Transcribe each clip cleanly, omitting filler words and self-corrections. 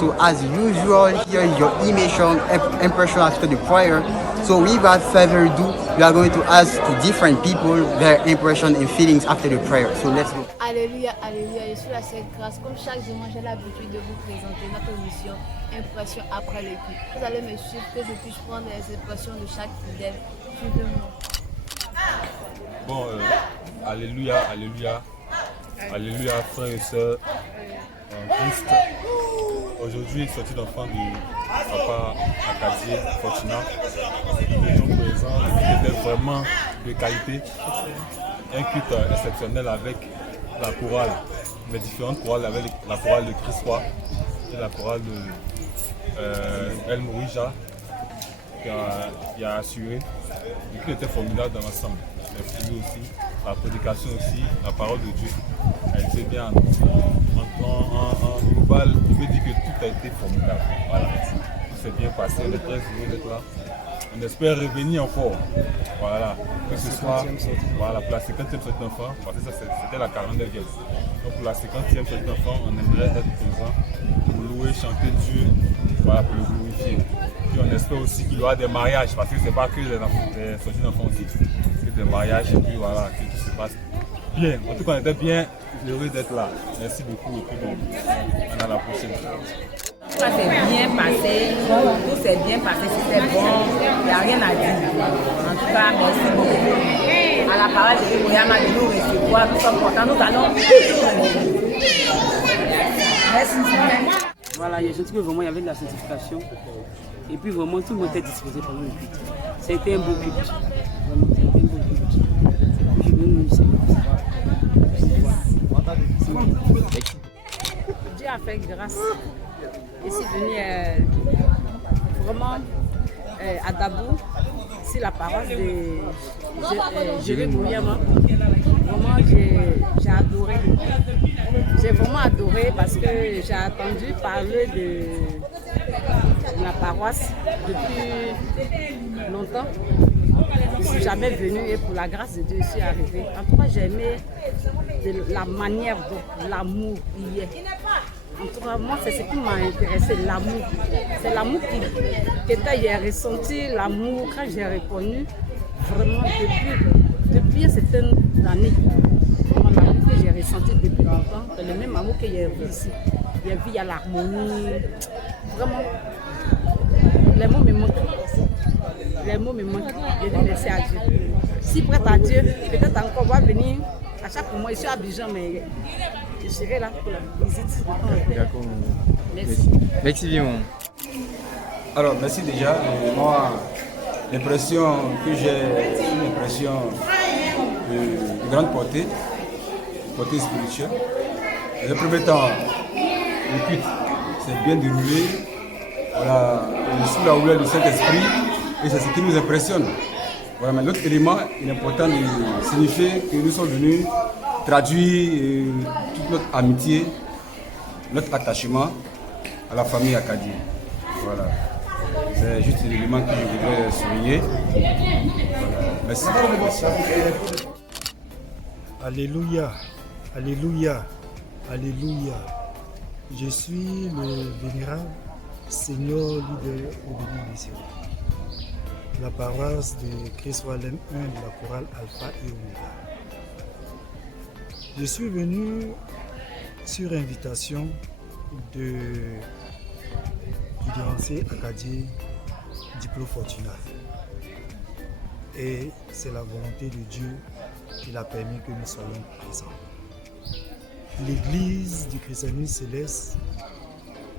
So as usual, here is your impression after the prayer. So without further ado, we are going to ask to different people their impression and feelings after the prayer. So let's go. Alléluia, alléluia, je suis la Sainte Grâce. Comme chaque dimanche, j'ai l'habitude de vous présenter notre émission Impression après le culte. Vous allez me suivre que je puisse prendre les impressions de chaque fidèle. Suivez-moi. Bon, alléluia, alléluia, alléluia, frères et sœurs en Christ. Aujourd'hui, sorti d'enfant du papa Akadie Fortuna. Le jour présent, le culte était vraiment de qualité. Un culte exceptionnel avec la chorale, les différentes chorales, avec la chorale de Christ Roi et la chorale de El Morija qui a assuré. Le culte était formidable dans l'ensemble. Les filles aussi, la prédication aussi, la parole de Dieu, elle était bien annoncée. En global, je veux dire que tout a été formidable. Voilà. Tout s'est bien passé, on est très heureux d'être là. On espère revenir encore. Voilà. Que ce soit voilà, pour la 50e sortie d'enfant, parce que ça c'était la 49e. Donc pour la 50e sortie d'enfant, on aimerait être présent pour louer, chanter Dieu, voilà, pour le glorifier. Et on espère aussi qu'il y aura des mariages, parce que ce n'est pas que les sorties d'enfants aussi. C'est des mariages et puis voilà, que tout se passe bien. En tout cas, on était bien heureux d'être là. Merci beaucoup et puis bon, on a la prochaine. Ça s'est bien passé, tout s'est bien passé, c'était bon, il n'y a rien à dire. En tout cas, merci beaucoup. À la parole de Moyama de nous recevoir, nous sommes contents, nous allons. Merci. Voilà, j'ai senti que vraiment il y avait de la sanctification. Et puis vraiment tout le monde était disposé pendant le culte. C'était un beau culte. Vraiment, c'était un beau culte. Je veux nous Dieu a fait grâce. Je suis venue vraiment à Dabou, c'est la paroisse de Jérémy Mouyama. Vraiment, j'ai adoré. J'ai vraiment adoré parce que j'ai entendu parler de la paroisse depuis longtemps. Je ne suis jamais venue et pour la grâce de Dieu, je suis arrivée. En tout cas, j'ai aimé la manière dont l'amour y est. En tout cas, moi, c'est ce qui m'a intéressé, l'amour. C'est l'amour que j'ai ressenti, l'amour, quand j'ai reconnu, vraiment depuis certaines années. Vraiment, l'amour que j'ai ressenti depuis longtemps, c'est le même amour que j'ai vu ici. J'ai vu, il y a l'harmonie. Vraiment, les mots me manquent. Les mots me manquent. Je dis merci à Dieu. Si prête à Dieu, peut-être encore on va venir. À chaque moment, je suis à Abidjan, mais je serai là pour la visite. D'accord. Merci. Merci bien. Alors, merci déjà. Moi, l'impression que j'ai, c'est une impression de grande portée spirituelle. Dans le premier temps, le culte s'est bien déroulé. Voilà, sous la houlette du Saint-Esprit, et c'est ce qui nous impressionne. Voilà, mais l'autre élément, il est important de signifier que nous sommes venus traduire toute notre amitié, notre attachement à la famille Akadie. Voilà. C'est juste un élément que je voudrais souligner. Voilà. Merci. Alléluia, alléluia, alléluia. Je suis le vénérable Seigneur leader au Bénin des la paroisse de Christ Roi Lem 1 de la chorale Alpha et Omega. Je suis venu sur invitation du dérancier Akadie Diplo Fortuna. Et c'est la volonté de Dieu qui l'a permis que nous soyons présents. L'Église du christianisme céleste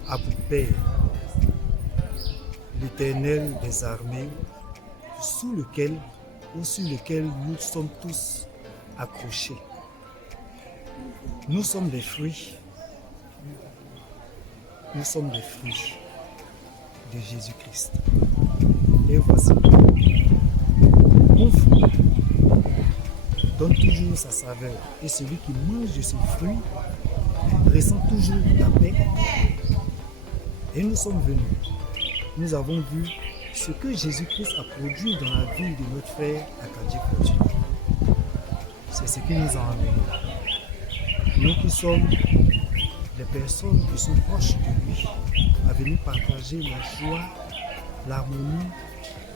a pour père l'Éternel des armées, sous lequel ou sur lequel nous sommes tous accrochés. Nous sommes des fruits. Nous sommes des fruits de Jésus-Christ. Et voici, mon fruit donne toujours sa saveur. Et celui qui mange de ce fruit ressent toujours la paix. Et nous sommes venus. Nous avons vu ce que Jésus-Christ a produit dans la vie de notre frère Akadie Fortuna. C'est ce qui nous a amenés. Nous qui sommes les personnes qui sont proches de lui à venir partager la joie, l'harmonie,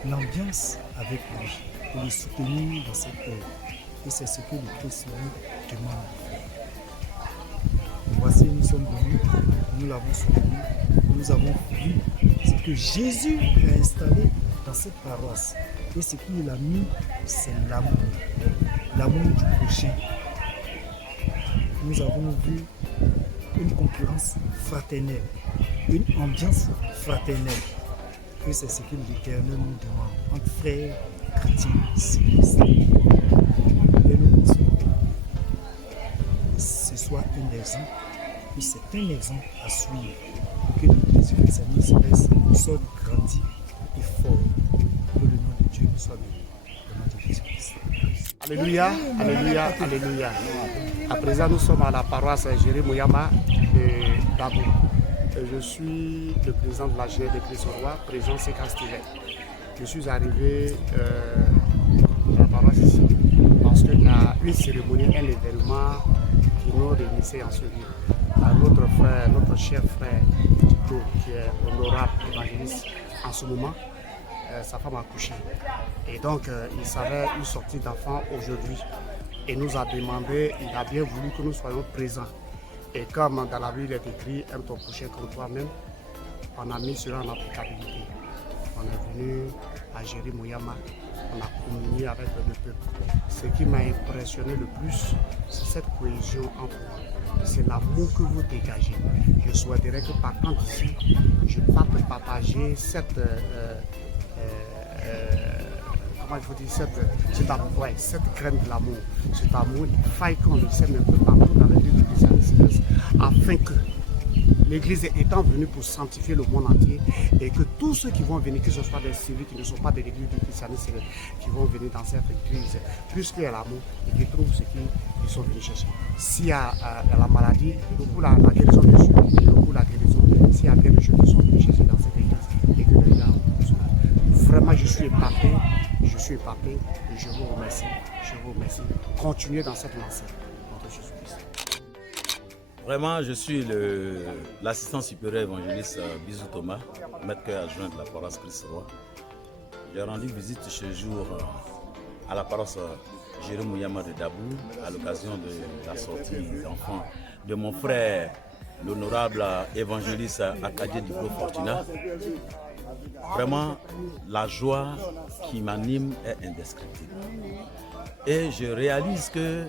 l'ambiance avec lui, pour le soutenir dans cette œuvre. Et c'est ce que le Christ lui demande. Voici, nous sommes venus, nous l'avons soutenu, nous avons vu ce que Jésus a installé dans cette paroisse. Et ce qu'il a mis, c'est l'amour, l'amour du prochain. Nous avons vu une concurrence fraternelle, une ambiance fraternelle. Et c'est ce que l'Éternel nous demande entre frères chrétiens cyclistes. Et nous pensons que ce soit un exemple, et c'est un exemple à suivre pour que l'Église christianiste soit grandie et forte. Que le nom de Dieu soit béni. Le nom de Jésus-Christ. Alléluia, alléluia, alléluia. À présent, nous sommes à la paroisse Jérémy Mouyama de Dabou. Je suis le président de la GR des Christ-Roi, président C. Castellet. Je suis arrivé à la paroisse ici parce qu'il y a une cérémonie, un événement qui nous réunissait en ce lieu. Notre frère, notre cher frère Tito, qui est honorable évangéliste en ce moment, sa femme a accouché. Et donc, il savait une sortie d'enfant aujourd'hui. Et nous a demandé, il a bien voulu que nous soyons présents. Et comme dans la Bible il est écrit, aime ton prochain comme toi-même, on a mis cela en applicabilité. On est venu à Jérémy Mouyama, on a communié avec le peuple. Ce qui m'a impressionné le plus, c'est cette cohésion entre vous. C'est l'amour que vous dégagez. Je souhaiterais que partant d'ici, je parte partager cette comment il faut dire, cette graine de l'amour, cet amour, il faille qu'on le sème un peu partout dans les lieux de l'Église, afin que l'Église étant venue pour sanctifier le monde entier et que tous ceux qui vont venir, que ce soit des civils qui ne sont pas de l'Église du christianisme, qui vont venir dans cette Église, puisqu'il y a l'amour et qu'ils trouvent ce qu'ils sont venus chercher. S'il y a la maladie, beaucoup la guérison bien sûr, beaucoup la guérison, s'il y a bien des choses qui sont venus chercher dans cette Église et que les gens vraiment je suis épaté et je vous remercie, Continuez dans cette lancée. Vraiment, je suis l'assistant supérieur évangéliste Bisou Thomas, maître cœur adjoint de la paroisse Christ-Roi. J'ai rendu visite ce jour à la paroisse Jérémy Mouyama de Dabou à l'occasion de la sortie d'enfants de mon frère, l'honorable évangéliste Akadie Dibro Fortuna. Vraiment, la joie qui m'anime est indescriptible. Et je réalise que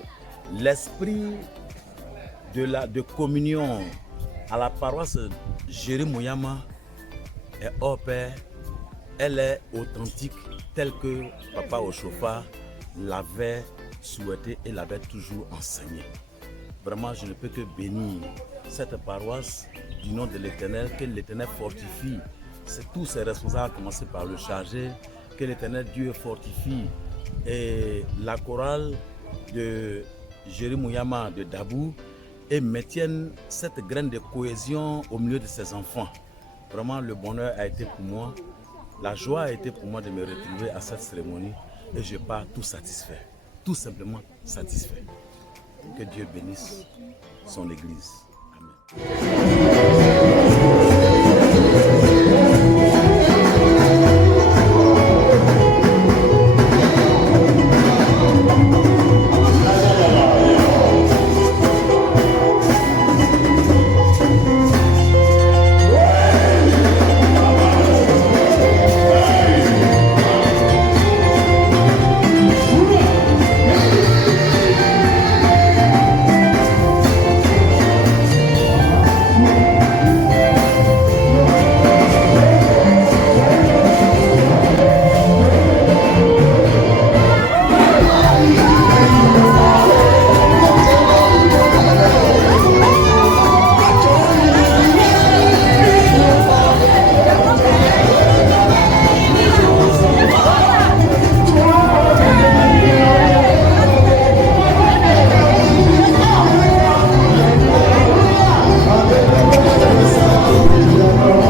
l'esprit de communion à la paroisse Jérémy Mouyama est hors pair. Elle est authentique telle que Papa Oshofa l'avait souhaité et l'avait toujours enseigné. Vraiment, je ne peux que bénir cette paroisse du nom de l'Éternel, que l'Éternel fortifie tous ses responsables, à commencer par le chargé, que l'Éternel Dieu fortifie et la chorale de Jérémy Mouyama de Dabou et maintienne cette graine de cohésion au milieu de ses enfants. Vraiment, le bonheur a été pour moi, la joie a été pour moi de me retrouver à cette cérémonie et je pars tout satisfait, tout simplement satisfait. Que Dieu bénisse son Église. Amen.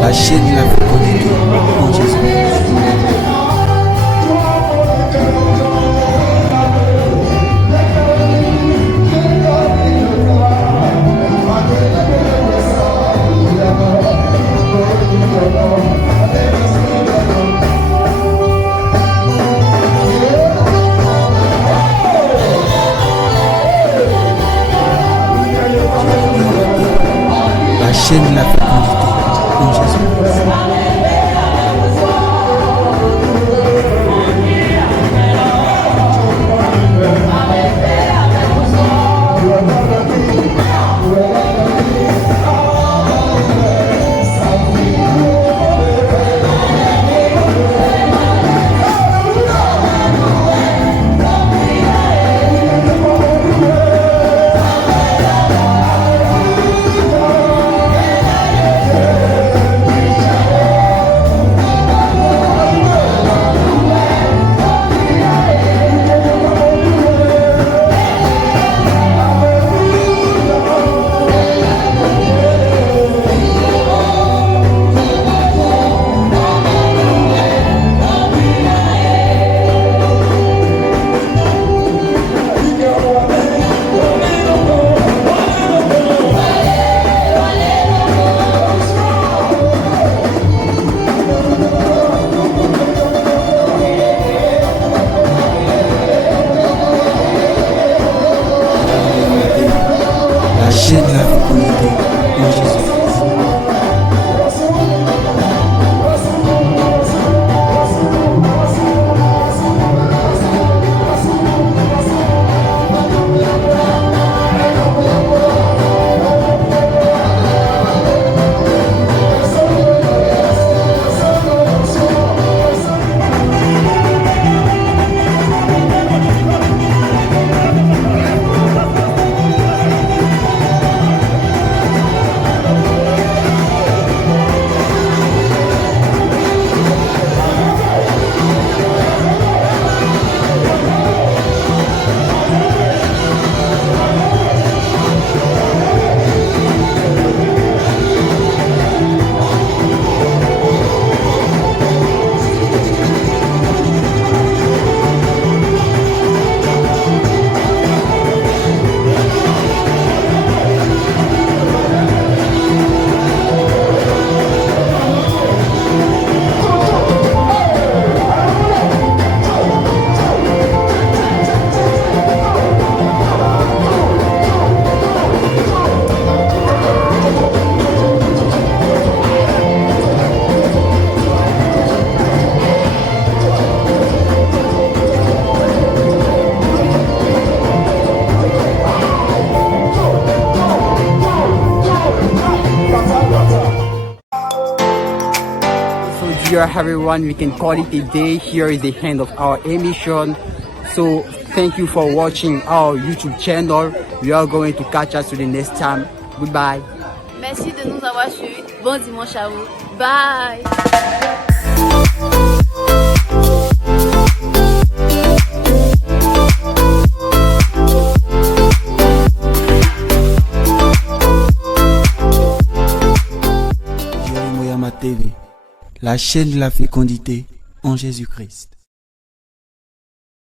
La chaîne de la fécondité en Jésus. chaîne de la fécondité en Jésus-Christ. La chaîne de la fécondité en Jésus-Christ. Dear everyone, we can call it a day. Here is the end of our emission. So thank you for watching our YouTube channel. We are going to catch us to the next time. Goodbye. Merci de nous avoir suivis. Bon dimanche à vous. Bye. TV, la chaîne de la fécondité en Jésus-Christ.